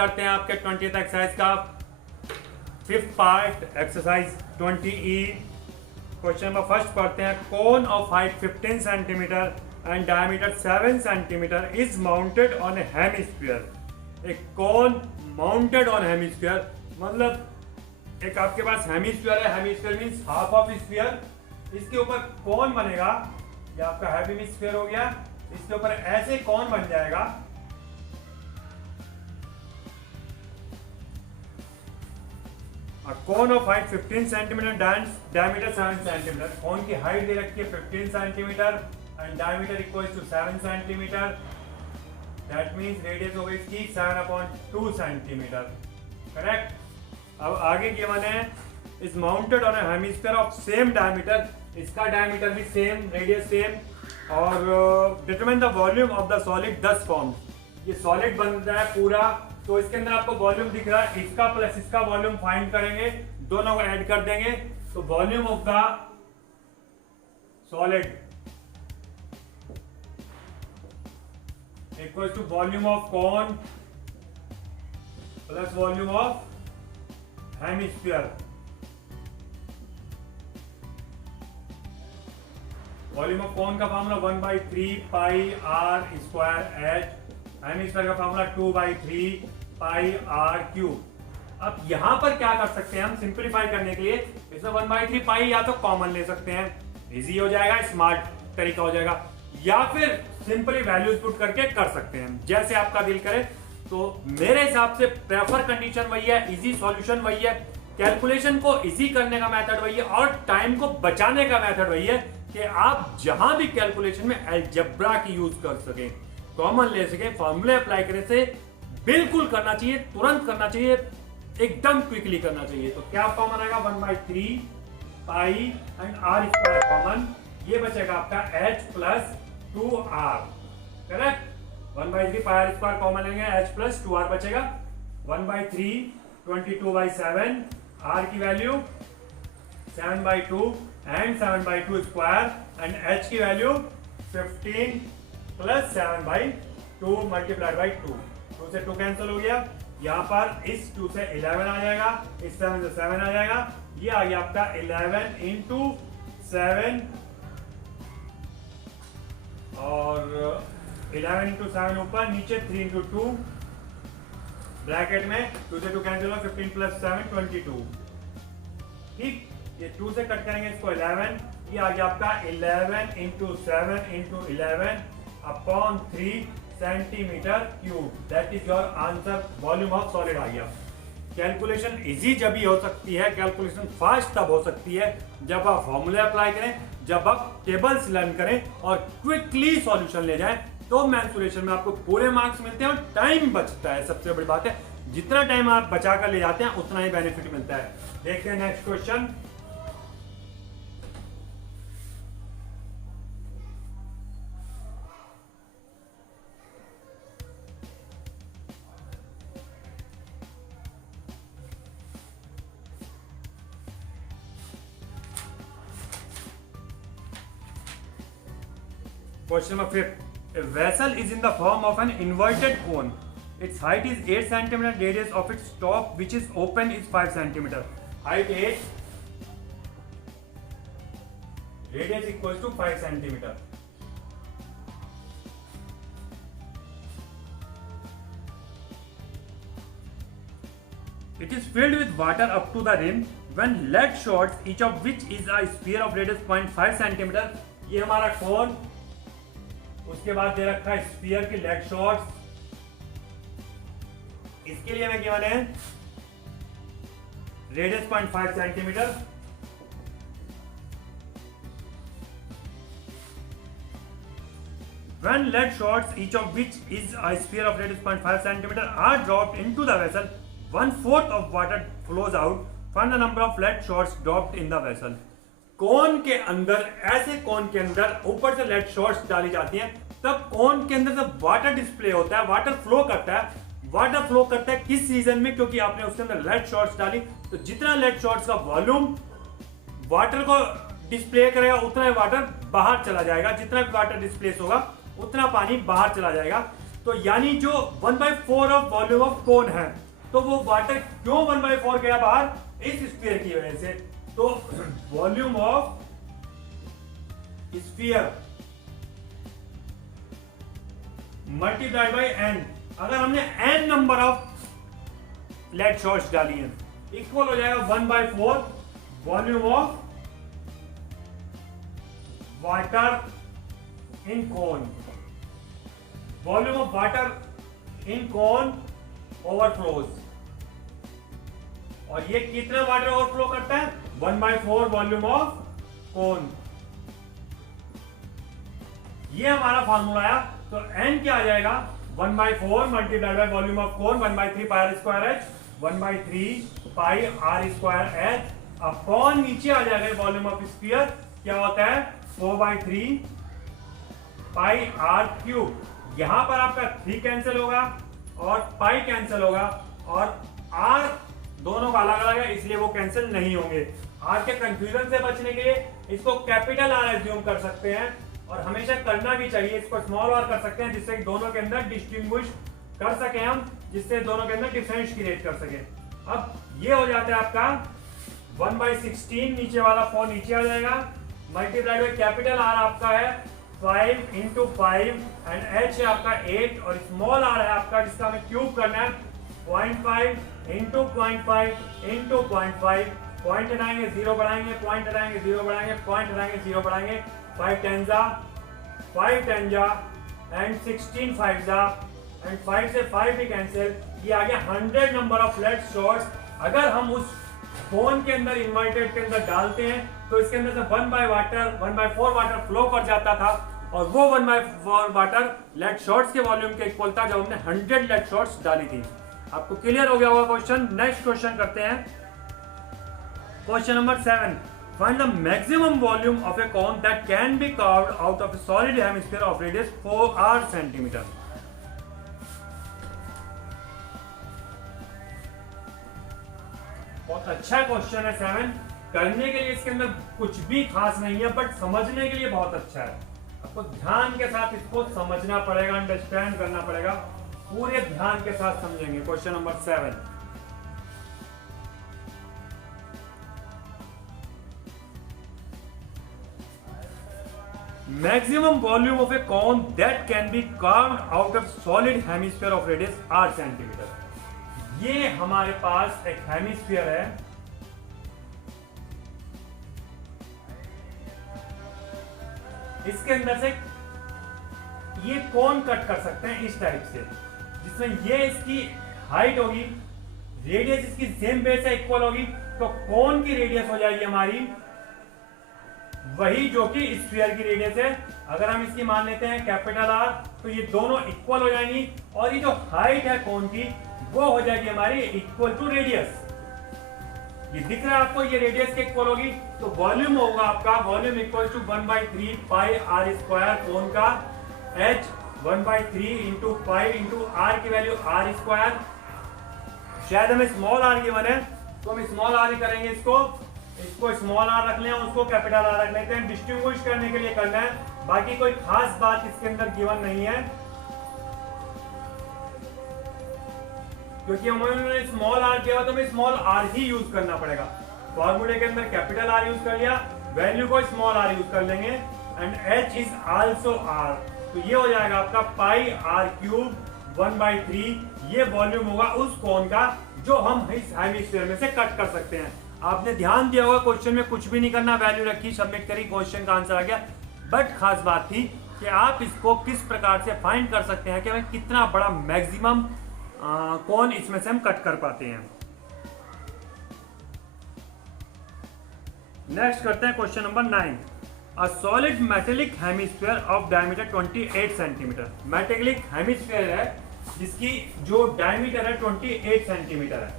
करते हैं आपके 20th एक्सरसाइज का 5th part exercise 20E। Question number first पढ़ते हैं। कोन of height 15 centimetre and diameter 7 centimetre is mounted on A hemisphere. एक कोन माउंटेड ऑन हेमिस्फीयर मतलब एक आपके पास हेमिस्फीयर है, hemisphere means half of sphere, इसके ऊपर कोन बनेगा, ये आपका हेमिस्फीयर हो गया, इसके ऊपर ऐसे कोन बन जाएगा। Cone of height 15 centimetre, diameter 7 centimetre. Cone की हाइट दे रखी है 15 centimetre and diameter equal to 7 centimetre. That means radius हो गई इसकी 7/2 सेंटीमीटर। करेक्ट। अब आगे गिवन है is mounted on a hemisphere of same diameter, इसका डायमीटर भी सेम, रेडियस सेम। और determine the volume of the solid 10 form. ये सॉलिड बन रहा है पूरा, तो इसके अंदर आपको वॉल्यूम दिख रहा है, इसका प्लस इसका वॉल्यूम फाइंड करेंगे, दोनों को ऐड कर देंगे तो volume of the solid equal to volume of cone plus volume of hemisphere. Volume of cone का formula 1/3 pi are square H, hemisphere का फॉर्मूला 2/3 पाई आर क्यूब। अब यहां पर क्या कर सकते हैं हम सिंपलीफाई करने के लिए, इसमें 1/3 पाई या तो कॉमन ले सकते हैं, इजी हो जाएगा, स्मार्ट तरीका हो जाएगा, या फिर सिंपली वैल्यूज पुट करके कर सकते हैं, जैसे आपका दिल करे। तो मेरे हिसाब से प्रेफर कंडीशन वही है, इजी सॉल्यूशन वही है, कैलकुलेशन को इजी करने का मेथड वही है और टाइम को बचाने का मेथड वही है कि आप जहां भी कैलकुलेशन में अलजेब्रा की यूज कर सके, कॉमन ले सके, फॉर्मूले अप्लाई करने से बिल्कुल करना चाहिए, तुरंत करना चाहिए, एकदम क्विकली करना चाहिए। तो क्या कॉमन आएगा 1/3 pi and r square common, ये बचेगा आपका h plus 2r। Correct. 1/3 pi are square common लेंगे, h प्लस 2r बचेगा। 1/3 22/7, r की value 7/2 and 7/2 square and h की वैल्यू 15 प्लस 7/2 मल्टीप्लाइड बाई 2। 2 से 2 कैंसिल हो गया, यहाँ पर इस 2 से 11 आ जाएगा, इस 7 से 7 आ जाएगा, ये आ गया आपका 11 इंटू 7 और 11 इंटू 7 ऊपर, नीचे 3 इंटू 2 ब्रैकेट में 2 से 2 कैंसिल हो, 15 प्लस 7 22। ठीक, ये 2 से कट करेंगे इसको 11, ये आ गया आपका 11 into 7 into 11 upon 3 centimetre cube. That is your answer, volume of solid आ गया। कैलकुलेशन इजी जब ही हो सकती है, कैलकुलेशन फास्ट तब हो सकती है जब आप फॉर्मूले अप्लाई करें, जब आप टेबल्स लर्न करें और क्विकली सॉल्यूशन ले जाएं, तो मैंसुरेशन में आपको पूरे मार्क्स मिलते हैं और टाइम बचता है। सबसे बड़ी बात है, जितना टाइम आप बचा कर ले जाते हैं उतना ही बेनिफिट मिलता है। देखते हैं next question. Question number 5. A vessel is in the form of an inverted cone. Its height is 8 cm. Radius of its top, which is open, is 5 cm. Height 8. Radius equals to 5 cm. It is filled with water up to the rim. When lead shots, each of which is a sphere of radius 0.5 cm. ये हमारा कोन, उसके बाद दे रखा है sphere की leg shots. इसके लिए हमें गिवन है radius 0.5 centimetre. When lead shots, each of which is a sphere of radius 0.5 cm, are dropped into the vessel, 1/4 of water flows out. Find the number of lead shots dropped in the vessel. कोन के अंदर, ऐसे कोन के अंदर ऊपर से lead shots डाली जाती हैं, तब कोन के अंदर जब वाटर डिस्प्ले होता है, वाटर फ्लो करता है। वाटर फ्लो करता है किस सीजन में? क्योंकि आपने उसके अंदर लेड शॉट्स डाली, तो जितना लेड शॉट्स का वॉल्यूम वाटर को डिस्प्ले करेगा उतना ही वाटर बाहर चला जाएगा, जितना भी वाटर डिस्प्लेस होगा उतना पानी बाहर चला जाएगा। तो यानी जो 1/4 ऑफ वॉल्यूम ऑफ कोन है, तो वो वाटर क्यों 1/4 गया बाहर? इस स्फीयर की वजह से। तो volume of sphere multiplied by n, अगर हमने n number of lead shots डाली है, इक्वल हो जाएगा 1/4 volume of water in cone. Volume of water in cone overflows, और ये कितना वाटर ओवरफ्लो करता है? 1/4 वॉल्यूम ऑफ कोन। ये हमारा फॉर्मूला आया। तो n क्या आ जाएगा? 1/4 multiplied by volume of cone 1/3 pi are square h, 1/3 pi are square h upon नीचे आ जाएगा वॉल्यूम ऑफ स्फीयर, क्या होता है? 4/3 पाई आर क्यूब। यहां पर आपका 3 कैंसिल होगा और पाई कैंसिल होगा, और आर दोनों का अलग अलग है इसलिए वो कैंसिल नहीं होंगे। आर के कंफ्यूजन से बचने के लिए इसको कैपिटल आर एज्यूम कर सकते हैं, और हमेशा करना भी चाहिए। इसको स्मॉल आर कर सकते हैं जिससे दोनों के अंदर डिस्टिंग्विश कर सके हम, जिससे दोनों के अंदर डिफरेंस क्रिएट कर सके। अब ये हो जाता है आपका 1/16, नीचे वाला 4 नीचे आ जाएगा, मल्टीप्लाइड बाय कैपिटल आर आपका है 5 × 5 एंड एच है आपका 8, और स्मॉल आर है आपका जिसका हमें क्यूब करना है 0.5 × 0.5 × 0.5। पॉइंट हटाएंगे 0 बढ़ाएंगे, पॉइंट हटाएंगे 0 बढ़ाएंगे, पॉइंट हटाएंगे 0 बढ़ाएंगे, 5 10 जा 5 10 जा एंड 16 5 जा एंड 5 से 5 भी कैंसिल। ये आ गया 100 नंबर ऑफ लेड शॉट्स। अगर हम उस कोन के अंदर इन्वर्टेड के अंदर डालते हैं तो इसके अंदर से 1/4 वाटर फ्लो कर जाता था, और वो 1/4 वाटर लेड शॉट्स के वॉल्यूम के इक्वल था जब हमने 100 लेड शॉट्स डाली थी। आपको क्लियर हो गया होगा क्वेश्चन। नेक्स्ट क्वेश्चन करते हैं, question number 7। Find the maximum volume of a cone that can be carved out of a solid hemisphere of radius 4 centimeter. बहुत अच्छा क्वेश्चन है 7। करने के लिए इसके अंदर कुछ भी खास नहीं है, बट समझने के लिए बहुत अच्छा है। आपको ध्यान के साथ इसको समझना पड़ेगा, अंडरस्टैंड करना पड़ेगा, पूरे ध्यान के साथ समझेंगे। Question number 7, maximum volume of a cone that can be carved out of solid hemisphere of radius r centimeter। ये हमारे पास एक हेमिस्फीयर है, इसके अंदर से ये कोन कट कर सकते हैं इस टाइप से, जिसमें ये इसकी हाइट होगी, रेडियस इसकी सेम बेस से इक्वल होगी, तो कोन की रेडियस हो जाएगी हमारी वही जो कि स्फीयर की रेडियस है। अगर हम इसकी मान लेते हैं कैपिटल आर, तो ये दोनों इक्वल हो जाएंगी, और ये जो हाइट है कोन की वो हो जाएगी हमारी इक्वल टू रेडियस। ये दिख रहा है आपको, ये रेडियस के इक्वल होगी, तो वॉल्यूम होगा आपका volume equal to 1/3 pi are square cone का, एच 1/3 × पाई × आर की वैल्यू आर स्क्वायर। शायद हमें स्मॉल आर गिवन है तो हम स्मॉल आर ही करेंगे, इसको स्मॉल आर रख लें, उसको कैपिटल आर रख लेते हैं, डिस्टिंग्विश करने के लिए करना है। बाकी कोई खास बात इसके अंदर गिवन नहीं है, क्योंकि हमने स्मॉल आर किया तो हमें स्मॉल आर ही यूज करना पड़ेगा। फॉर्मूले के अंदर कैपिटल आर यूज कर लिया, वैल्यू को स्मॉल आर यूज कर लेंगे, and h is also r, तो ये हो जाएगा आपका पाई आर क्यूब 1/3। ये वॉल्यूम होगा उस कोन का जो हम इस हेमिस्फीयर में से कट कर सकते हैं। आपने ध्यान दिया होगा क्वेश्चन में कुछ भी नहीं करना, वैल्यू रखी, सबमिट करी, क्वेश्चन का आंसर आ गया। बट खास बात थी कि आप इसको किस प्रकार से फाइंड कर सकते हैं कि हमें कितना बड़ा मैक्सिमम कोन इसमें से हम कट कर पाते हैं। नेक्स्ट करते हैं question number 9। A solid metallic hemisphere of diameter 28 centimetre. Metallic hemisphere है जिसकी जो डायमीटर है 28 सेंटीमीटर है।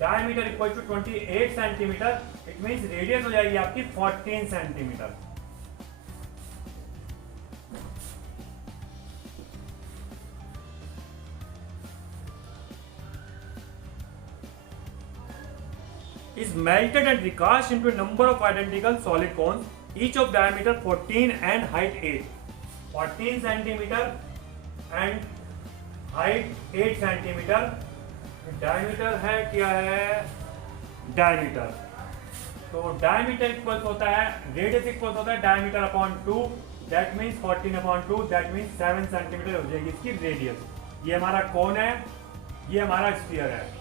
Diameter equal to 28 centimetre, it means radius हो जाएगी आपकी 14 centimetre. is melted and recast into a number of identical solid cones each of diameter 14 and height 8, 14 centimetre and height 8 centimetre. Diameter है क्या है, diameter, तो diameter equal होता है, radius equal होता है diameter upon 2, that means 14 upon 2, that means 7 centimetre हो जाएगी इसकी रेडियस। ये हमारा कोन है, ये हमारा स्फीयर है।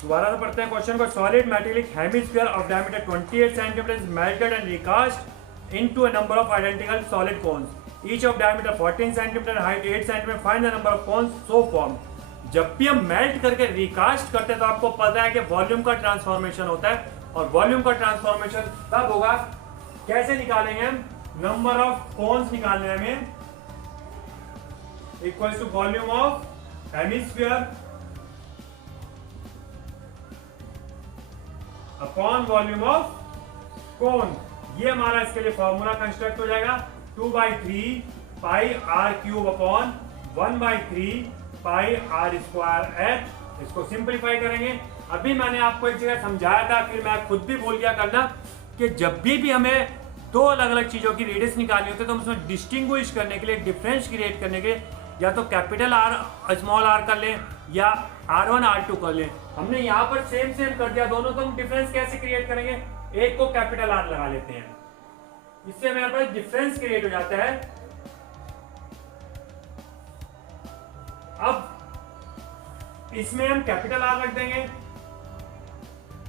दोबारा से पढ़ते हैं क्वेश्चन को। Solid metallic hemisphere of diameter 28 centimetre is melted and recast into a number of identical solid cones each of diameter 14 centimetre height 8 centimetre, find the number of cones so form. जब भी हम मेल्ट करके recast करते हैं तो आपको पता है कि वॉल्यूम का ट्रांसफॉर्मेशन होता है, और वॉल्यूम का ट्रांसफॉर्मेशन तब होगा, कैसे निकालेंगे हम, नंबर ऑफ कोन्स निकालने हमें, equal to volume of hemisphere upon volume of cone. ये हमारा इसके लिए फॉर्मूला कंस्ट्रक्ट हो जाएगा 2/3 pi R cube upon 1/3 pi are square H. इसको सिंपलीफाई करेंगे। अभी मैंने आपको एक जगह समझाया था, फिर मैं खुद भी भूल गया करना, कि जब भी हमें दो अलग अलग चीजों की रेडियस निकालनी होती है तो हम उसमें डिस्टिंग्विश करने के लिए, डिफरेंस क्रिएट करने के लिए या तो कैपिटल आर स्मॉल आर कर लें या R1 R2 कर लें। हमने यहाँ पर सेम कर दिया दोनों, तो हम डिफरेंस कैसे क्रिएट करेंगे, एक को कैपिटल आर लगा लेते हैं, इससे हमारे पास डिफरेंस क्रिएट हो जाता है। अब इसमें हम कैपिटल आर रख देंगे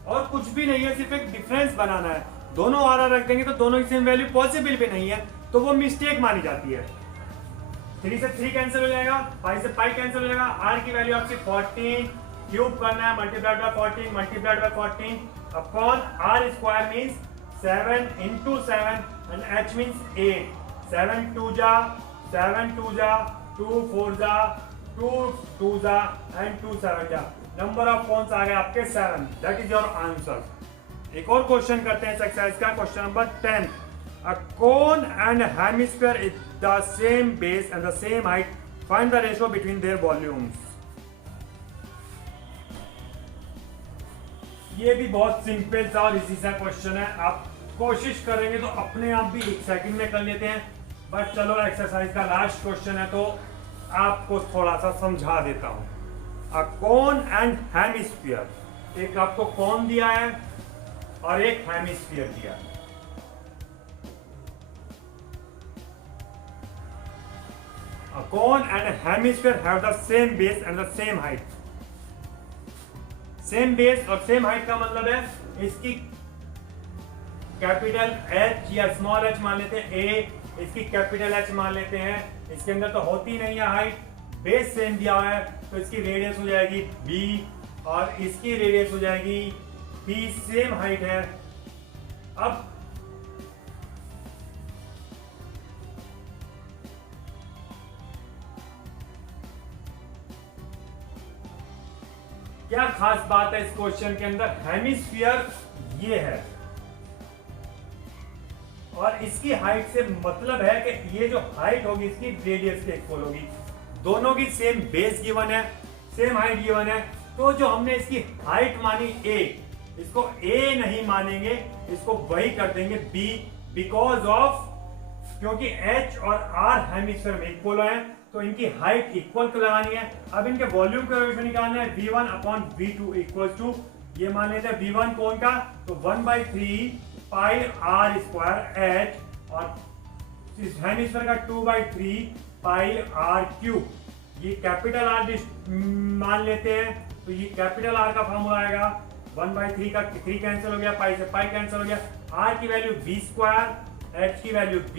और कुछ भी नहीं है, सिर्फ एक डिफरेंस बनाना है। दोनों आर रख देंगे तो दोनों की सेम वैल्यू पॉसिबल भी नहीं है, तो वो मिस्टेक मानी जाती है। 3 से 3 कैंसिल हो जाएगा, 5 से 5 कैंसिल हो जाएगा। आर की वैल्यू आपकी 14 क्यूब करना है, multiplied by 14 multiplied by 14 upon r square means 7 into 7 and h means 8। 7 2 जा 7 2 जा 2 4 जा 2 2 जा and 2 7 जा। नंबर ऑफ कोन्स आ गए आपके 7। That is your answer. एक और क्वेश्चन करते हैं इस एक्सरसाइज का, question number 10। A cone and hemisphere is the same base and the same height. Find the ratio between their volumes. ये भी बहुत सिंपल सा और इजी सा क्वेश्चन है। आप कोशिश करेंगे तो अपने आप भी 1 सेकंड में कर लेते हैं, बट चलो एक्सरसाइज का लास्ट क्वेश्चन है तो आपको थोड़ा सा समझा देता हूं। A cone and hemisphere, एक आपको कोन दिया है और एक हेमिस्फीयर दिया है। A cone and a hemisphere have the same base and the same height. Same base और same height का मतलब है इसकी कैपिटल H या स्मॉल h मान लेते हैं A, इसकी कैपिटल H मान लेते हैं। इसके अंदर तो होती नहीं है हाइट, बेस सेम दिया हुआ है तो इसकी रेडियस हो जाएगी B और इसकी रेडियस हो जाएगी B, सेम हाइट है। अब क्या खास बात है इस क्वेश्चन के अंदर, हेमिस्फीयर ये है और इसकी हाइट से मतलब है कि ये जो हाइट होगी इसकी रेडियस के इक्वल होगी। दोनों की सेम बेस गिवन है, सेम हाइट गिवन है, तो जो हमने इसकी हाइट मानी A, इसको A नहीं मानेंगे, इसको वही कर देंगे B, बिकॉज ऑफ क्योंकि H और R हेमिस्फीयर में इक्वल है तो इनकी हाइट इक्वल लगानी है। अब इनके वॉल्यूम का रेशियो निकालना है V1 upon V2 equal to, ये मान लेते हैं V1 कौन का, तो 1/3 पाई आर स्क्वायर H और हेमिस्फीयर का 2/3 पाई आर क्यूब। ये कैपिटल आर मान लेते हैं तो ये कैपिटल आर का फॉर्मूला आएगा 1/3 का 3 कैंसिल हो गया, पाई से पाई कैंसिल हो गया, आर की वैल्यू V स्क्वायर, H की वैल्यू B,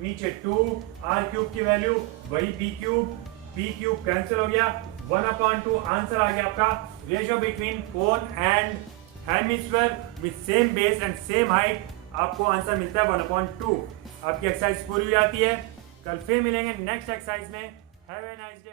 नीचे 2, आर क्यूब की वैल्यू वही B क्यूब कैंसिल हो गया, 1/2 आंसर आ गया आपका। Ratio between cone and hemisphere with same base and same height, आपको आंसर मिलता है 1/2। आपकी एक्सरसाइज पूरी हो जाती है। कल फिर मिलेंगे नेक्स्ट एक्सरसाइज में। Have a nice day.